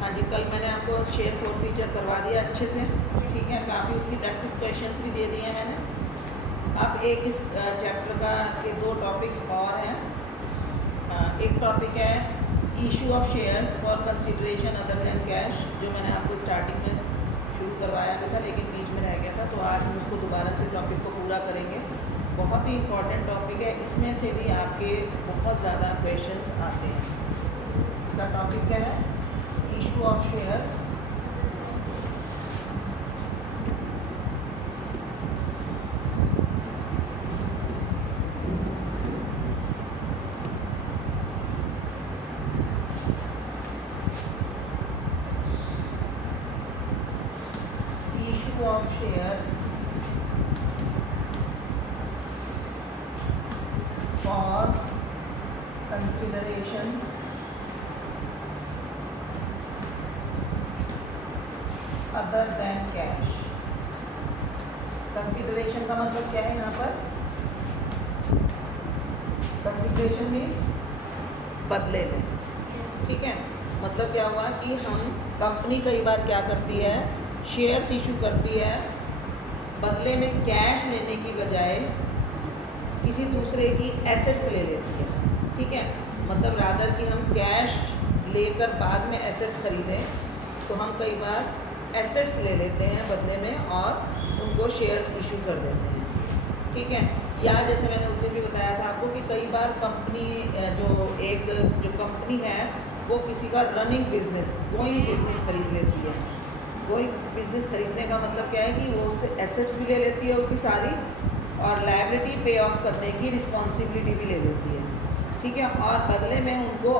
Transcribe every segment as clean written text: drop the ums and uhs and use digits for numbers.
हाँ जी, कल मैंने आपको शेयर फोर फीचर करवा दिया अच्छे से, ठीक है। काफ़ी उसकी प्रैक्टिस क्वेश्चंस भी दे दिए हैं मैंने। अब एक इस चैप्टर का के दो टॉपिक्स और हैं। एक टॉपिक है issue of shares for consideration other than cash, जो मैंने आपको स्टार्टिंग में शुरू करवाया भी था लेकिन बीच में रह गया था, तो आज हम उसको दोबारा से टॉपिक को पूरा करेंगे। बहुत ही इम्पॉर्टेंट टॉपिक है, इसमें से भी आपके बहुत ज़्यादा क्वेश्चंस आते हैं। इसका टॉपिक क्या है? Issue of shares of shares for consideration other than cash। Consideration का मतलब क्या है यहाँ पर? कंसिडरेशन मीन्स बदले में, ठीक है। मतलब क्या हुआ कि हम कंपनी कई बार क्या करती है, शेयर्स इशू करती है, बदले में कैश लेने की बजाय किसी दूसरे की एसेट्स ले लेती है, ठीक है। मतलब रादर कि हम कैश लेकर बाद में एसेट्स खरीदें, तो हम कई बार एसेट्स ले लेते हैं बदले में और उनको शेयर्स इशू कर देते हैं, ठीक है। या जैसे मैंने उसे भी बताया था आपको कि कई बार कंपनी जो कंपनी है वो किसी का रनिंग बिजनेस, गोइंग बिजनेस खरीद लेती है। गोइंग बिजनेस खरीदने का मतलब क्या है कि वो उससे एसेट्स भी ले लेती है उसकी सारी, और लायबिलिटी पे ऑफ करने की रिस्पॉन्सिबिलिटी भी ले लेती है, ठीक है। और बदले में उनको,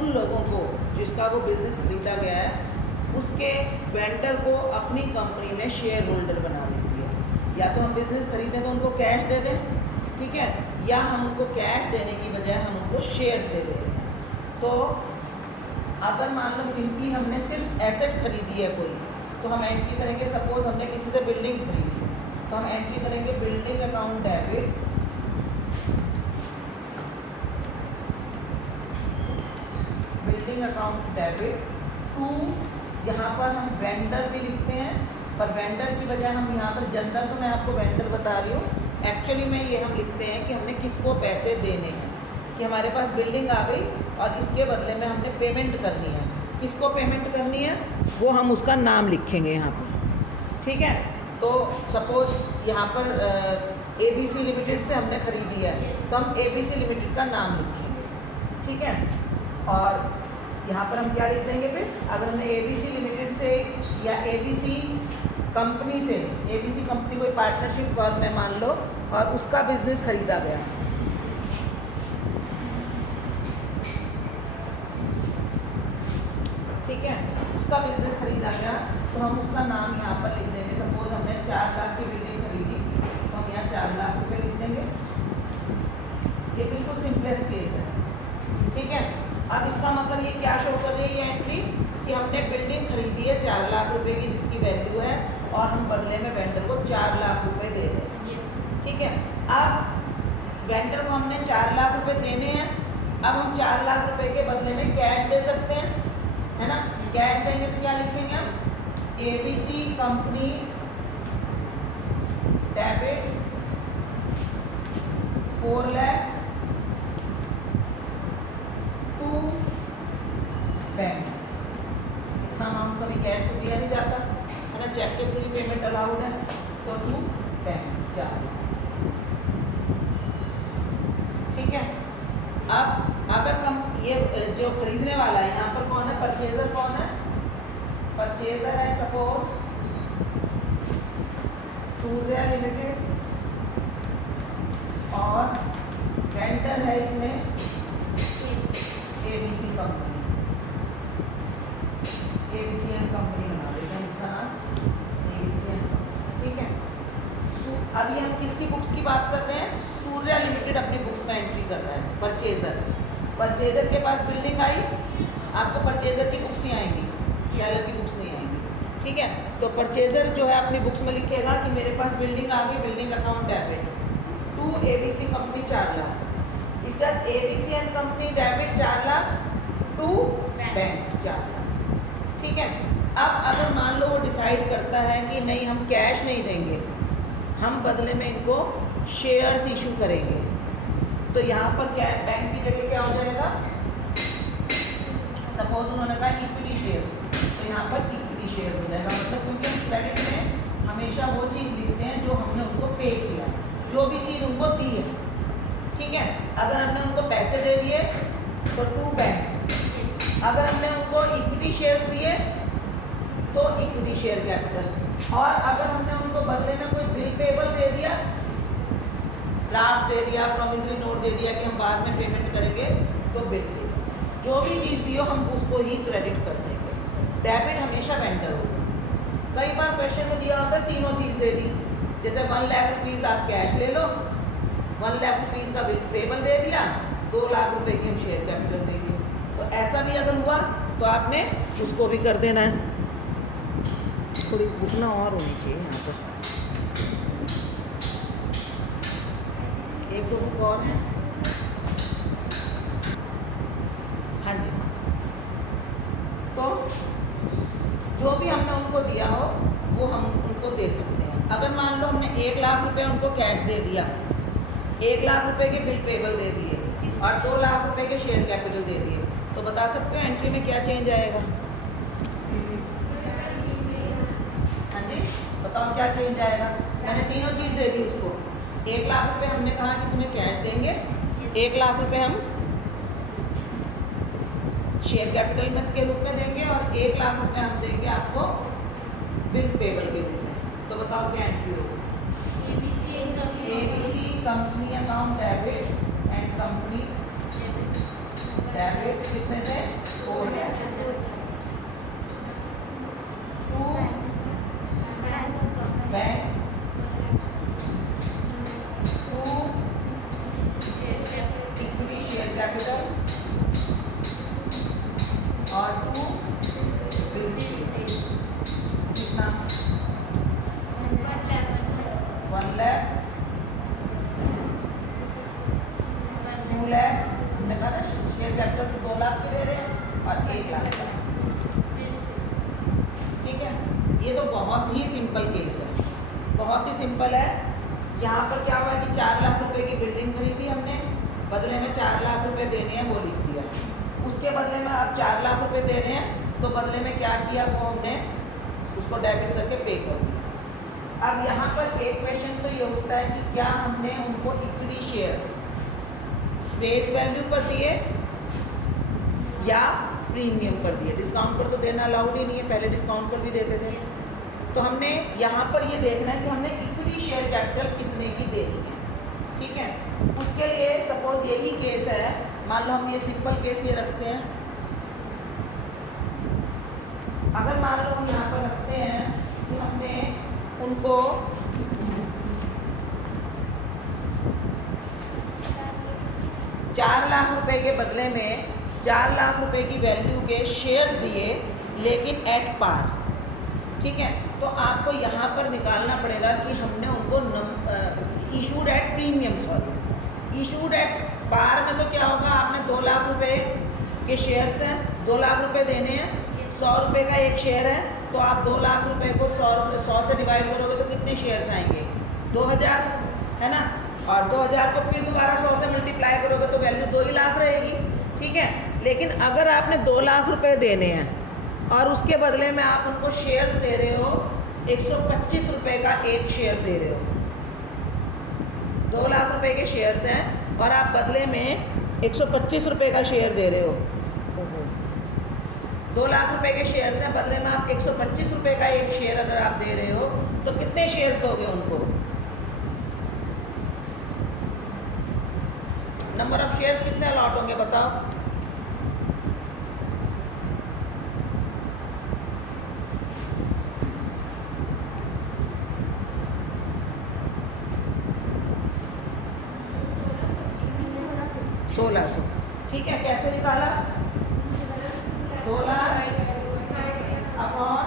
उन लोगों को जिसका वो बिज़नेस खरीदा गया है, उसके वेंडर को अपनी कंपनी में शेयर होल्डर बना देती है। या तो हम बिज़नेस खरीदें तो उनको कैश दे दें, ठीक है, या हम उनको कैश देने की बजाय हम उनको शेयर्स दे दें। तो अगर मान लो सिंपली हमने सिर्फ एसेट खरीदी है कोई, तो हम एंट्री करेंगे, सपोज हमने किसी से बिल्डिंग खरीदी, तो हम एंट्री करेंगे building account debit, building account debit to, यहाँ पर हम वेंडर भी लिखते हैं, पर वेंडर की बजाय हम यहाँ पर जनरल, तो मैं आपको वेंडर बता रही हूँ, एक्चुअली में ये हम लिखते हैं कि हमने किसको पैसे देने हैं, कि हमारे पास बिल्डिंग आ गई और इसके बदले में हमने पेमेंट करनी है। किसको पेमेंट करनी है वो हम उसका नाम लिखेंगे यहाँ पर, ठीक है। तो सपोज यहाँ पर ABC लिमिटेड से हमने खरीदी है, तो हम ABC लिमिटेड का नाम लिखेंगे, ठीक है। और यहाँ पर हम क्या लिख देंगे फिर, अगर हमने ABC लिमिटेड से या ABC कंपनी से, ABC कंपनी कोई पार्टनरशिप फर्म है मान लो, और उसका बिजनेस खरीदा गया, ठीक है, उसका बिजनेस खरीदा गया, तो हम उसका नाम यहाँ पर लिख देंगे। सपोज हमने 4 लाख की बिल्डिंग खरीदी, तो हम यहाँ 4 लाख रुपए लिख देंगे। ये बिल्कुल सिंपलेस्ट केस है, ठीक है। अब इसका मतलब ये क्या शो कर रही है ये एंट्री, कि हमने बिल्डिंग खरीदी है 4 लाख रुपए की जिसकी वैल्यू है, और हम बदले में वेंडर को 4 लाख रुपए दे रहे हैं, ठीक है। अब वेंडर को हमने 4 लाख रुपए देने हैं, अब हम 4 लाख रुपए के बदले में कैश दे सकते हैं, है ना। कैश देंगे तो क्या लिखेंगे हम, ABC company debit 4 lakh to bank. इतना अमाउंट कभी कैश को दिया नहीं जाता है ना, चेक के थ्रू पेमेंट अलाउड है, तो टू बैंक जा, ठीक है। अब अगर हम ये जो खरीदने वाला है यहाँ पर कौन है, परचेजर कौन है, परचेजर है सपोज सूर्या लिमिटेड, और वेंडर है इसमें ABC कंपनी, ABCN कंपनी बना देते हैं इसका नाम, ABCN कंपनी, ठीक है। अभी हम किसकी बुक्स की बात कर रहे हैं, सूर्या लिमिटेड अपनी बुक्स में एंट्री कर रहा है, परचेजर के पास बिल्डिंग आई, आपको परचेजर की बुक्स ही आएंगी, सेलर की बुक्स नहीं आएंगी, ठीक है। तो परचेजर जो है अपनी बुक्स में लिखेगा कि मेरे पास बिल्डिंग आ गई, building account debit to ABC company 4 lakh, इसका ABCN company debit 4 lakh to bank 4 lakh, ठीक है। अब अगर मान लो वो डिसाइड करता है कि नहीं हम कैश नहीं देंगे, हम बदले में इनको शेयर्स इशू करेंगे, तो यहाँ पर क्या बैंक की जगह क्या हो जाएगा, सपोज उन्होंने कहा इक्विटी शेयर्स, तो यहाँ पर इक्विटी शेयर्स हो जाएगा। मतलब क्योंकि हम क्रेडिट में हमेशा वो चीज़ लिखते हैं जो हमने उनको पे किया, जो भी चीज़ उनको दी है, ठीक है। अगर हमने उनको पैसे दे दिए तो टू बैंक, अगर हमने उनको इक्विटी शेयर्स दिए तो इक्विटी शेयर कैपिटल, और अगर हमने उनको बदले में कोई बिल पेबल दे दिया, ड्राफ्ट दे दिया, प्रॉमिसरी नोट दे दिया कि हम बाद में पेमेंट करेंगे, तो बिल दे दिया, जो भी चीज़ दी हो हम उसको ही क्रेडिट कर देंगे। डेबिट हमेशा वेंडर होगा। कई बार क्वेश्चन में दिया होता है तीनों चीज़ दे दी, जैसे 1 लाख रुपीज़ आप कैश ले लो, 1 लाख रुपीज़ का बिल पेबल दे दिया, 2 लाख रुपए की हम शेयर कैपिटल दे दिए। तो ऐसा भी अगर हुआ तो आपने उसको भी कर देना है। थोड़ी घुटना और होनी चाहिए यहाँ पर, एक दो बुक और है। हाँ जी, तो जो भी हमने उनको दिया हो वो हम उनको दे सकते हैं। अगर मान लो हमने 1 लाख रुपए उनको कैश दे दिया, 1 लाख रुपए के बिल पेबल दे दिए और 2 लाख रुपए के शेयर कैपिटल दे दिए, तो बता सकते हो एंट्री में क्या चेंज आएगा? हाँ जी बताओ क्या चेंज आएगा? मैंने तीनों चीज़ दे दी उसको, 1 लाख रुपए हमने कहा कि तुम्हें कैश देंगे, 1 लाख रुपए हम शेयर कैपिटल में के रूप में देंगे और 1 लाख रुपए हम देंगे आपको बिल्स पेबल के रूप में। तो बताओ क्या एंट्री होगी? ABC company account debit and company debit कितने से? 4 है। 2 बैंक, 2 इक्विटी शेयर कैपिटल और 2 बिल्स कितना? 1 लाख, 2 लाख, हमने कहा ना शेयर कैपिटल तो 2 लाख के दे रहे हैं और 1 लाख का, ठीक है। ये तो बहुत ही सिंपल केस है, बहुत ही सिंपल है। यहाँ पर क्या हुआ है कि 4 लाख रुपए की बिल्डिंग खरीदी हमने, बदले में 4 लाख रुपए देने हैं वो लिख दिया, उसके बदले में अब 4 लाख रुपए दे रहे हैं, तो बदले में क्या किया वो हमने उसको डेबिट करके पे कर दिया। अब यहाँ पर एक क्वेश्चन तो ये होता है कि क्या हमने उनको इक्विटी शेयर्स फेस वैल्यू पर दिए या प्रीमियम कर दिए? डिस्काउंट पर तो देना अलाउड ही नहीं है, पहले डिस्काउंट पर भी देते थे। तो हमने यहाँ पर ये देखना है कि हमने इक्विटी शेयर कैपिटल कितने की देनी है, ठीक है। उसके लिए सपोज यही केस है, मान लो हम ये सिंपल केस ये रखते हैं, अगर मान लो हम यहाँ पर रखते हैं कि हमने उनको चार लाख रुपए के बदले में 4 लाख रुपए की वैल्यू के शेयर्स दिए, लेकिन एट पार, ठीक है। तो आपको यहाँ पर निकालना पड़ेगा कि हमने उनको issued at premium, sorry issued at par में तो क्या होगा, आपने 2 लाख रुपए के शेयर्स हैं, 2 लाख रुपए देने हैं, 100 रुपये का एक शेयर है, तो आप 2 लाख रुपए को 100 से डिवाइड करोगे तो कितने शेयर्स आएंगे? 2000, है ना। और 2000 को फिर दोबारा 100 से मल्टीप्लाई करोगे तो वैल्यू 2 ही लाख रहेगी, ठीक है। लेकिन अगर आपने 2 लाख रुपए देने हैं और उसके बदले में आप उनको शेयर्स दे रहे हो, 125 रुपये का एक शेयर दे रहे हो, 2 लाख रुपए के शेयर्स हैं और आप बदले में 125 रुपये का शेयर दे रहे हो, 2 लाख रुपए के शेयर्स हैं, बदले में आप 125 रुपये का एक शेयर अगर आप दे रहे हो तो कितने शेयर्स दोगे उनको? नंबर ऑफ शेयर्स कितने अलॉट होंगे बताओ? $1600, ठीक है। कैसे निकाला? 2 लाख अपॉन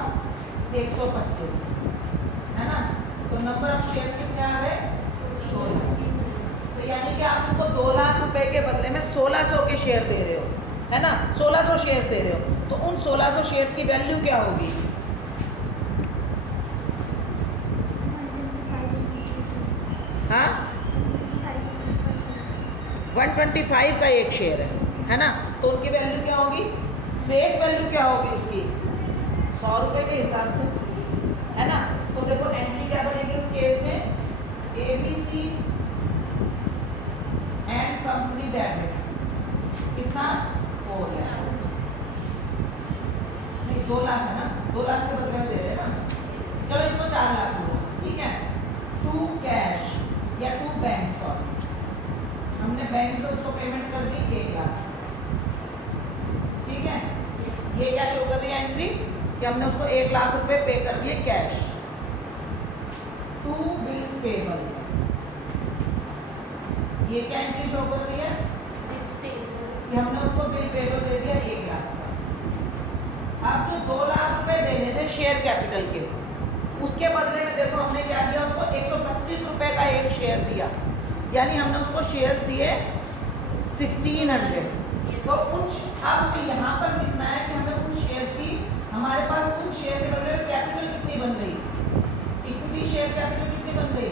125, है ना। तो नंबर ऑफ शेयर्स कितने आ गए? 16। तो यानी कि आप उनको 2 लाख रुपए के बदले में 1600 के शेयर दे रहे हो, है ना, 1600 शेयर्स दे रहे हो, तो उन 1600 शेयर्स की वैल्यू क्या होगी? हाँ, 125 का एक शेयर है ना, तो उनकी वैल्यू क्या होगी? फेस वैल्यू क्या होगी उसकी? 100 रुपये के हिसाब से, है ना। तो देखो एंट्री क्या बनेगी उस केस में, ABC एंड कंपनी डेबिट कितना? 4 लाख, नहीं 2 लाख है ना, 2 लाख के बदले में दे रहे हैं ना, चलो इसको 4 लाख लो, ठीक है। टू कैश या टू बैंक, सॉरी हमने बैंक से उसको पेमेंट कर दी 1 लाख, ठीक है। ये क्या शो कर रही है एंट्री कि हमने उसको 1 लाख रुपए पे कर दिए कैश। टू बिल्स पेबल, ये क्या एंट्री शो कर रही है कि हमने उसको बिल पेबल दे दिया 1 लाख का। अब जो 2 लाख रुपए देने थे शेयर कैपिटल के, उसके बदले में देखो हमने क्या दिया उसको, 125 रुपए का एक शेयर दिया, यानी हमने उसको शेयर्स दिए 1600। तो उन अब हमें यहाँ पर लिखना है कि हमें उन शेयर्स की, हमारे पास उन शेयर के बदले कैपिटल कितनी बन गई, इक्विटी शेयर कैपिटल कितनी बन गई?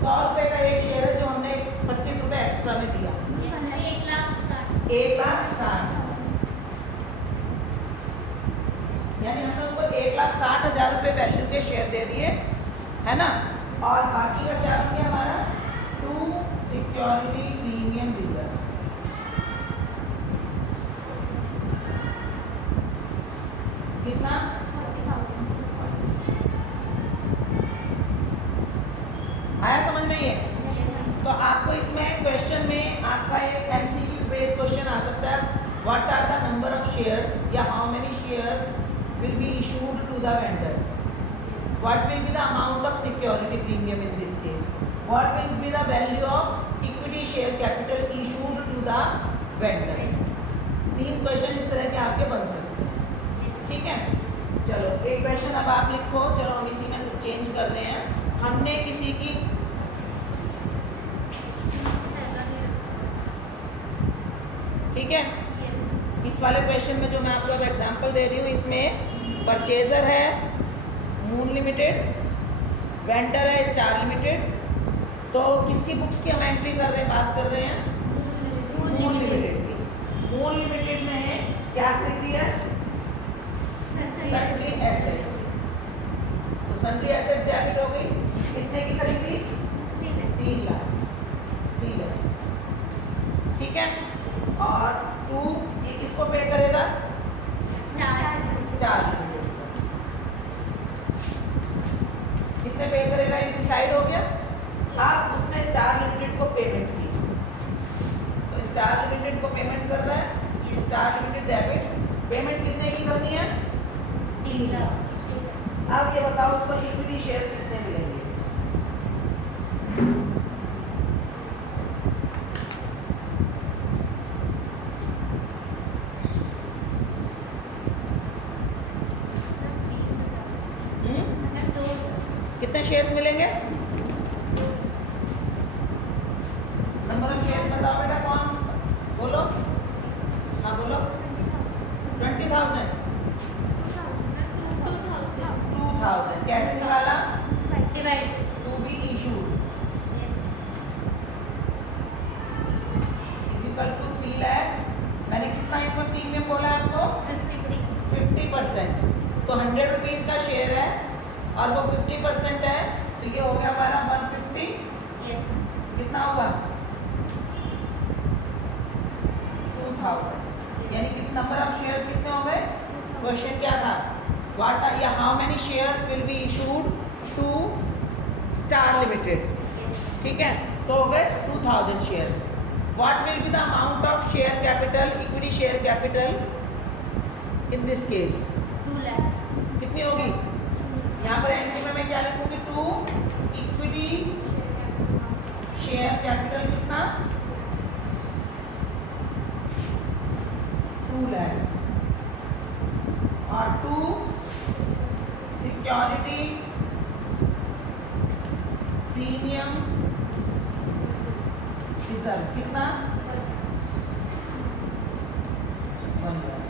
100 रुपए का एक शेयर है जो हमने 25 रुपए एक्स्ट्रा में दिया, 1,60,000, यानी हमने उनको 1,60,000 रुपए वैल्यू के शेयर दे दिए, है ना। और बाकी का क्या किया हमारा, टू सिक्योरिटी प्रीमियम रिजर्व, कितना? 40,000। आया समझ में ये? तो आपको इसमें क्वेश्चन में आपका एक MCQ बेस्ड क्वेश्चन आ सकता है, what are the number of shares या how many shares will be issued to the vendors, what will be the amount of security premium in this case, what will be the value of equity share capital issued to the vendor. 3 question इस तरह के आपके बन सकते हैं, ठीक है। चलो एक क्वेश्चन अब आप लिखो, चलो हम इसी में चेंज कर रहे हैं। हमने किसी की, ठीक है, इस वाले क्वेश्चन में जो मैं आपको अब एग्जांपल दे रही हूँ, इसमें परचेजर है मून लिमिटेड, वेंडर है स्टार लिमिटेड, तो किसकी बुक्स की हम एंट्री कर रहे हैं, बात कर रहे हैं मून लिमिटेड की। मून लिमिटेड ने क्या खरीदी है, सन्ड्री एसेट्स, तो सन्ड्री एसेट्स डेबिट हो गई, कितने की खरीदी? 3 लाख, ठीक है, ठीक है। और 2 ये किसको पे करेगा, स्टार लिमिटेड, कितने पे करेगा ये डिसाइड हो गया। अब उसने स्टार लिमिटेड को पेमेंट की, तो स्टार लिमिटेड को पेमेंट कर रहा है, स्टार लिमिटेड डेबिट, पेमेंट कितने की करनी है? 3 लाख। अब ये बताओ उसको इक्विटी शेयर्स कितने मिलेंगे? कितने शेयर्स मिलेंगे? नंबर ऑफ शेयर्स बताओ बेटा, कौन बोलो, हाँ बोलो। 20,000, 2,000 कैसे निकाला? To be issued is equal to 3 lakh. मैंने कितना इसमें प्रीमियम बोला है आपको? 50%। तो 100 रुपीज का शेयर है और वो 50% है, तो ये हो गया हमारा 150। कितना होगा? 2,000, यानी कितना नंबर ऑफ शेयर्स कितने हो गए? क्वेश्चन क्या था, व्हाट आर या how many shares will be issued to star limited, ठीक है, तो हो गए 2,000 shares. What will be the amount of share capital, equity share capital in this case? 2 lakh. कितनी होगी? यहाँ पर एंट्री में मैं क्या लिखूंगी? 2 इक्विटी शेयर कैपिटल कितना? 2 लाख, और 2 सिक्योरिटी प्रीमियम रिजर्व कितना? 1 लाख,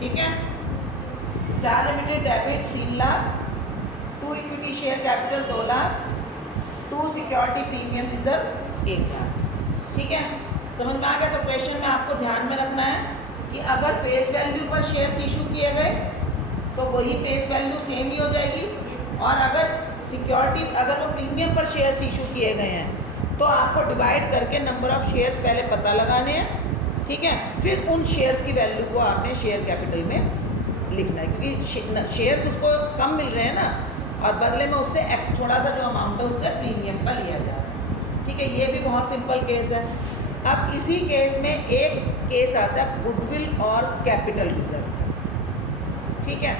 ठीक है। Star limited debit 3 lakh, to equity share capital 2 lakh, to security premium reserve 1 lakh, ठीक है। समझ में आ गया। तो क्वेश्चन में आपको ध्यान में रखना है कि अगर फेस वैल्यू पर शेयर्स इशू किए गए तो वही फेस वैल्यू सेम ही हो जाएगी, और अगर सिक्योरिटी अगर वो प्रीमियम पर शेयर्स इशू किए गए हैं तो आपको डिवाइड करके नंबर ऑफ शेयर्स पहले पता लगाने हैं, ठीक है। फिर उन शेयर्स की वैल्यू को आपने शेयर कैपिटल में लिखना है, क्योंकि शेयर्स उसको कम मिल रहे हैं ना, और बदले में उससे थोड़ा सा जो अमाउंट है उससे प्रीमियम का लिया जा रहा है, ठीक है। ये भी बहुत सिंपल केस है। अब इसी केस में एक केस आता है गुडविल और कैपिटल रिजर्व, ठीक है।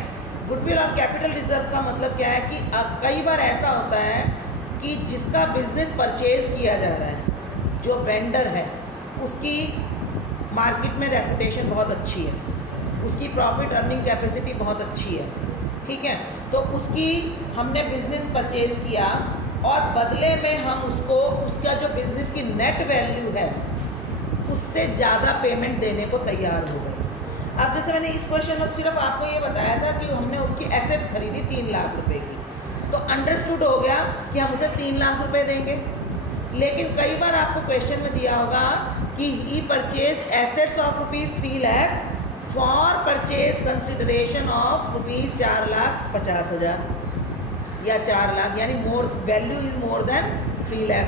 गुडविल और कैपिटल रिजर्व का मतलब क्या है कि कई बार ऐसा होता है कि जिसका बिजनेस परचेज किया जा रहा है, जो वेंडर है, उसकी मार्केट में रेपुटेशन बहुत अच्छी है, उसकी प्रॉफिट अर्निंग कैपेसिटी बहुत अच्छी है, ठीक है। तो उसकी हमने बिजनेस परचेज किया और बदले में हम उसको उसका जो बिजनेस की नेट वैल्यू है उससे ज़्यादा पेमेंट देने को तैयार हो गए। अब जैसे मैंने इस क्वेश्चन में सिर्फ आपको ये बताया था कि हमने उसकी एसेट्स खरीदी 3 लाख रुपए की, तो अंडरस्टूड हो गया कि हम उसे 3 लाख रुपए देंगे। लेकिन कई बार आपको क्वेश्चन में दिया होगा कि he purchase assets of ₹3 lakh for purchase consideration of ₹4,50,000 या 4 लाख, यानी more value is more than 3 lakh.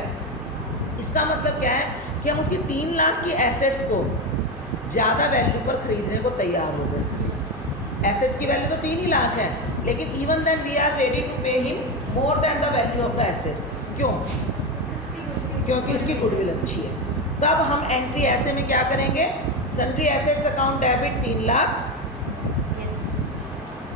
इसका मतलब क्या है कि हम उसकी 3 लाख की एसेट्स को ज़्यादा वैल्यू पर खरीदने को तैयार हो गए। एसेट्स की वैल्यू तो 3 ही लाख है, लेकिन even then we are ready to pay him more than the value of the assets. क्यों? क्योंकि इसकी गुडविल अच्छी है। तब हम एंट्री ऐसे में क्या करेंगे, sundry assets account debit 3 lakh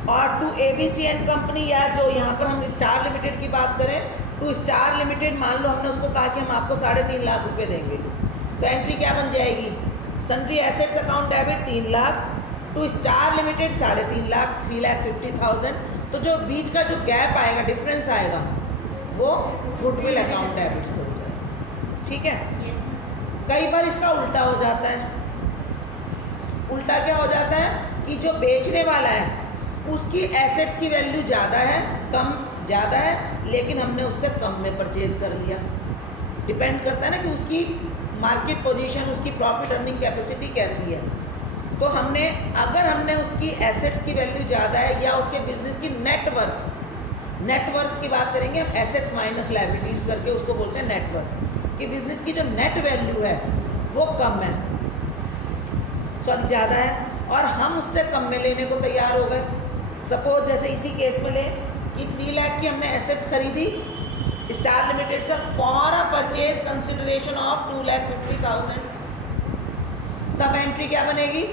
और टू ABC एंड कंपनी, या जो यहाँ पर हम स्टार लिमिटेड की बात करें, टू स्टार लिमिटेड मान लो हमने उसको कहा कि हम आपको 3.5 लाख रुपए देंगे, तो एंट्री क्या बन जाएगी, sundry assets account debit 3 lakh, to star Limited 3.5 lakh, 3,50,000। तो जो बीच का जो गैप आएगा, डिफरेंस आएगा, वो गुडविल अकाउंट डेबिट से हो जाएगा, ठीक है। कई बार इसका उल्टा हो जाता है। उल्टा क्या हो जाता है कि जो बेचने वाला है उसकी एसेट्स की वैल्यू ज़्यादा है, कम ज़्यादा है, लेकिन हमने उससे कम में परचेज कर लिया। डिपेंड करता है ना कि उसकी मार्केट पोजीशन, उसकी प्रॉफिट अर्निंग कैपेसिटी कैसी है। तो अगर हमने उसकी एसेट्स की वैल्यू ज़्यादा है या उसके बिजनेस की नेटवर्थ की बात करेंगे हम, एसेट्स माइनस लायबिलिटीज़ करके उसको बोलते हैं नेटवर्थ, कि बिजनेस की जो नेट वैल्यू है वो कम है, सॉरी ज़्यादा है, और हम उससे कम में लेने को तैयार हो गए। सपोज जैसे इसी केस में ले कि 3 लाख की हमने एसेट्स खरीदी स्टार लिमिटेड से for a purchase consideration of 2,50,000। तब एंट्री क्या बनेगी,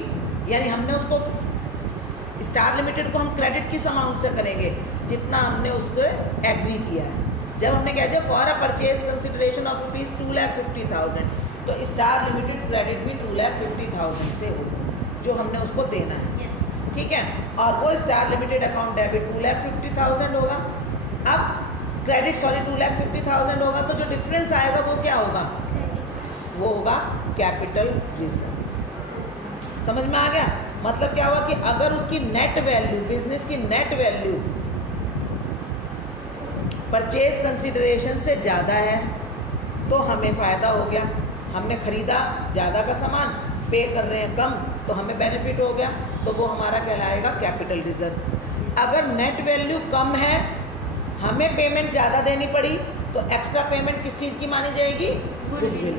यानी हमने उसको स्टार लिमिटेड को हम क्रेडिट किस अमाउंट से करेंगे, जितना हमने उसको एग्री किया है। जब हमने कह दिया for a purchase consideration of ₹2,50,000, तो स्टार लिमिटेड क्रेडिट भी 2,50,000 से होगा जो हमने उसको देना है, ठीक है। और वो स्टार लिमिटेड अकाउंट डेबिट 2,50,000 होगा। अब क्रेडिट 2,50,000 होगा, तो जो डिफरेंस आएगा वो क्या होगा, वो होगा कैपिटल रिजर्व। समझ में आ गया? मतलब क्या हुआ कि अगर उसकी नेट वैल्यू, बिजनेस की नेट वैल्यू परचेज कंसिडरेशन से ज़्यादा है तो हमें फ़ायदा हो गया, हमने खरीदा ज़्यादा का सामान, पे कर रहे हैं कम, तो हमें बेनिफिट हो गया, तो वो हमारा कहलाएगा कैपिटल रिजर्व। अगर नेट वैल्यू कम है, हमें पेमेंट ज़्यादा देनी पड़ी, तो एक्स्ट्रा पेमेंट किस चीज़ की मानी जाएगी, गुडविल,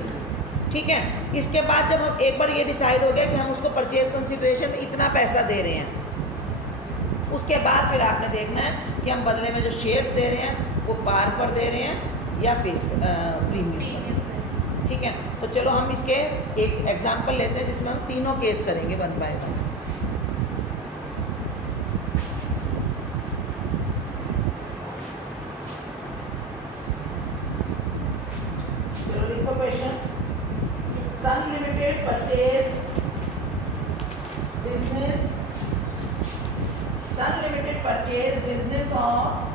ठीक है। इसके बाद जब हम एक बार ये डिसाइड हो गया कि हम उसको परचेज कंसिडरेशन इतना पैसा दे रहे हैं, उसके बाद फिर आपने देखना है कि हम बदले में जो शेयर्स दे रहे हैं वो पार पर दे रहे हैं या फेस प्रीमियम, ठीक है। तो चलो हम इसके एक एग्जांपल लेते हैं जिसमें हम तीनों केस करेंगे 1 बाय 1। चलो लिखो question. Sun Limited purchase business, Sun Limited purchase business of,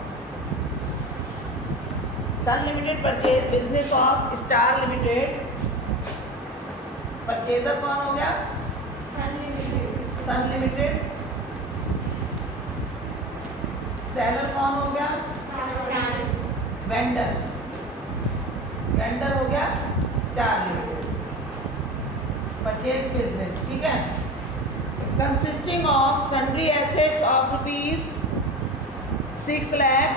Sun Limited purchase business of Star Limited purchaser कौन हो गया? सन लिमिटेड। सेलर कौन हो गया? वेंडर। वेंडर हो गया स्टार लिमिटेड। परचेज बिजनेस, ठीक है। Consisting of sundry assets of rupees 6 lakh,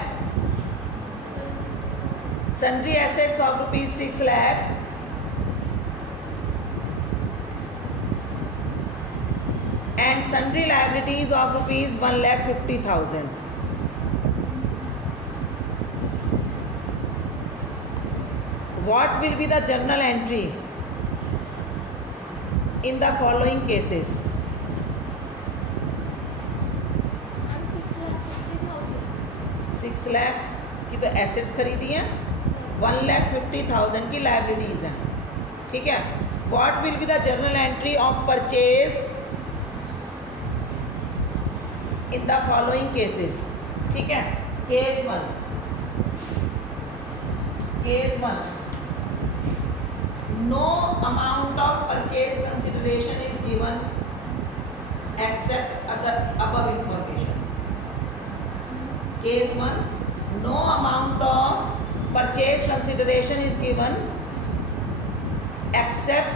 sundry assets of rupees 6 lakh and sundry liabilities of rupees 1,50,000. What will be the journal entry in the following cases? 6 lakh की तो assets खरीदी हैं, 1,50,000 की liabilities हैं, ठीक है। What will be the journal entry of purchase in the following cases, ठीक है। Case one, no amount of purchase consideration is given except other above information. Case 1, no amount of purchase consideration is given except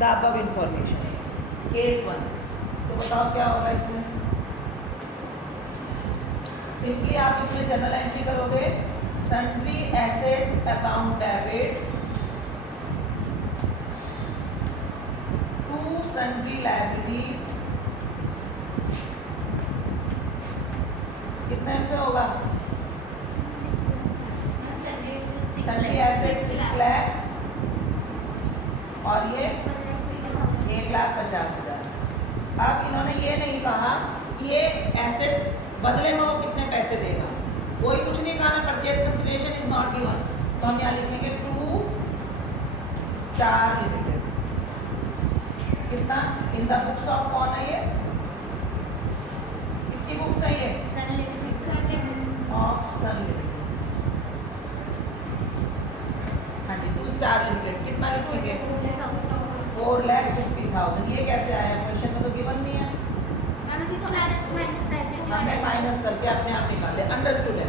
the above information. Case 1, तो बताओ क्या होगा इसमें? Simply आप इसमें general entry करोगे, sundry assets account debit sundry liabilities, कितने से होगा? सन्ड्री एसेट्स 6 लाख और ये 1,50,000। अब इन्होंने ये नहीं कहा कि ये एसेट्स बदले में वो कितने पैसे देगा, कोई कुछ नहीं कहा ना। Purchase consideration is not given, तो हम यहाँ लिखेंगे टू स्टार लिमिटेड। कितना? इन द बुक्स ऑफ कौन है ये? किसकी बुक्स है ये? Of Sun Limited. हाँ जी, टू स्टार लिमिटेड। कितना लिखेंगे? 4,50,000। ये कैसे आया? क्वेश्चन में तो गिवन नहीं है, हमने माइनस करके अपने आप निकाले। अंडरस्टूड है,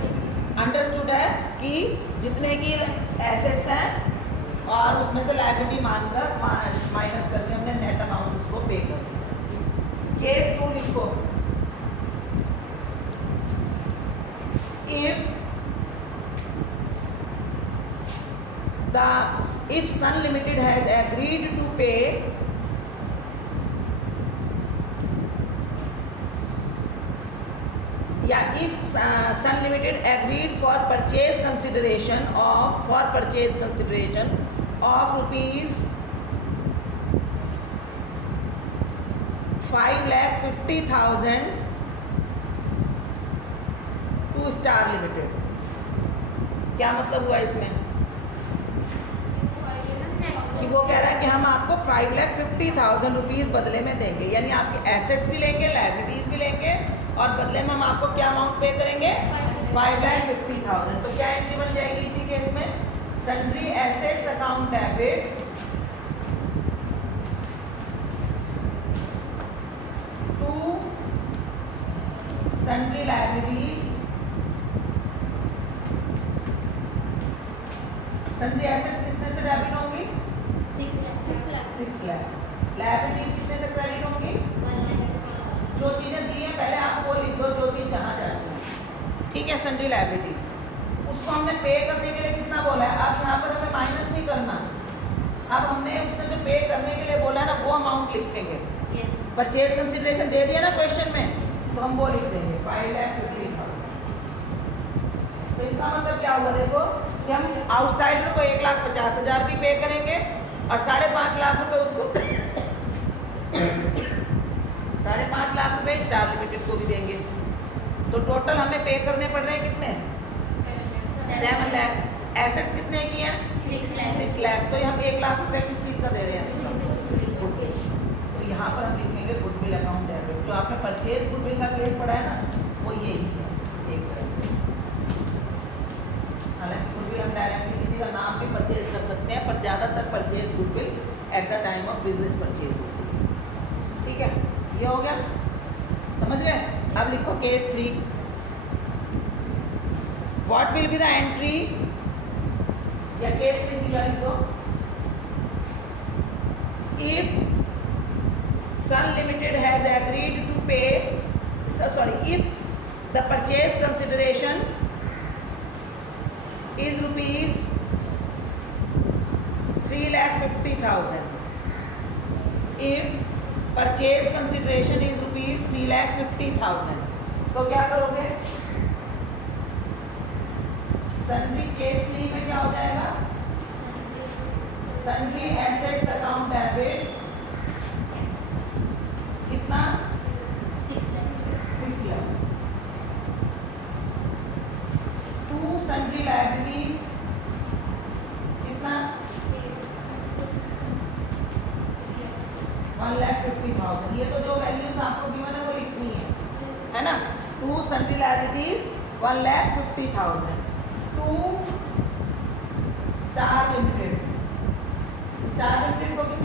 अंडरस्टूड है कि जितने की एसेट्स हैं और उसमें से लायबिलिटी मानकर माइनस करके हमने नेट अमाउंट उसको पे कर दिया। केस 2 लिखो, if Sun Limited has agreed to pay if Sun Limited agreed for purchase consideration of rupees 5,50,000 to Star Limited, क्या मतलब हुआ इसमें? कि वो कह रहा है कि हम आपको 5,50,000 रुपीज़ बदले में देंगे, यानी आपके एसेट्स भी लेंगे, लायबिलिटीज भी लेंगे और बदले में हम आपको क्या अमाउंट पे करेंगे? 5,50,000। तो क्या एंट्री बन जाएगी इसी केस में? Sundry assets account debit to sundry liabilities. Sundry assets कितने से डेबिट होंगी? 6 लाख। लायबिलिटीज कितने से क्रेडिट होंगी? जो चीजें दी हैं पहले आप वो लिख दो, जो चीज जहाँ जाती है, ठीक है। सन्ड्री लायबिलिटीज उसको हमने पे करने के लिए कितना बोला है? अब यहाँ पर हमें माइनस नहीं करना, अब हमने उसने जो पे करने के लिए बोला है ना वो अमाउंट लिखेंगे। परचेज कंसिडरेशन दे दिया ना क्वेश्चन में, तो हम वो लिख देंगे 5,50,000। तो इसका मतलब क्या हुआ? देखो कि हम आउटसाइडर को 1,50,000 भी पे करेंगे और 5.5 लाख रुपए उसको 5.5 लाख रुपए स्टार लिमिटेड को भी देंगे। तो टोटल हमें पे करने पड़ रहे हैं कितने? 7 लाख। एसेट्स कितने की हैं? 6 लाख। तो हम 1 लाख रुपए किस चीज़ का दे रहे हैं? तो तो यहाँ पर हम लिखेंगे गुडविल अकाउंट डेबिट। जो आपने परचेज गुडविल का केस पढ़ा है ना, वो यही है एक तरह से। हालांकि गुडविल हम डायरेक्टली किसी का नाम भी परचेज कर सकते हैं, पर ज़्यादातर purchase goodwill at the time of business purchase होती है। ठीक है, ये हो गया, समझ गए। अब लिखो case 3। What will be the entry, या केस 3 सीधा लिखो। If Sun Limited has agreed to pay, if the purchase consideration is rupees 3,50,000, if purchase consideration is rupees 3,50,000, तो क्या करोगे? सन्ड्री केस 3 में क्या हो जाएगा? सन्ड्री एसेट्स अकाउंट डेबिट कितना? 6 लाख। टू सन्ड्री लायबिलिटीज कितना? 1,50,000। ये तो जो वैल्यूज आपको गिवन है वो लिखनी है ना। To sundry liabilities 1,50,000 to star Limited. Star Limited को कितना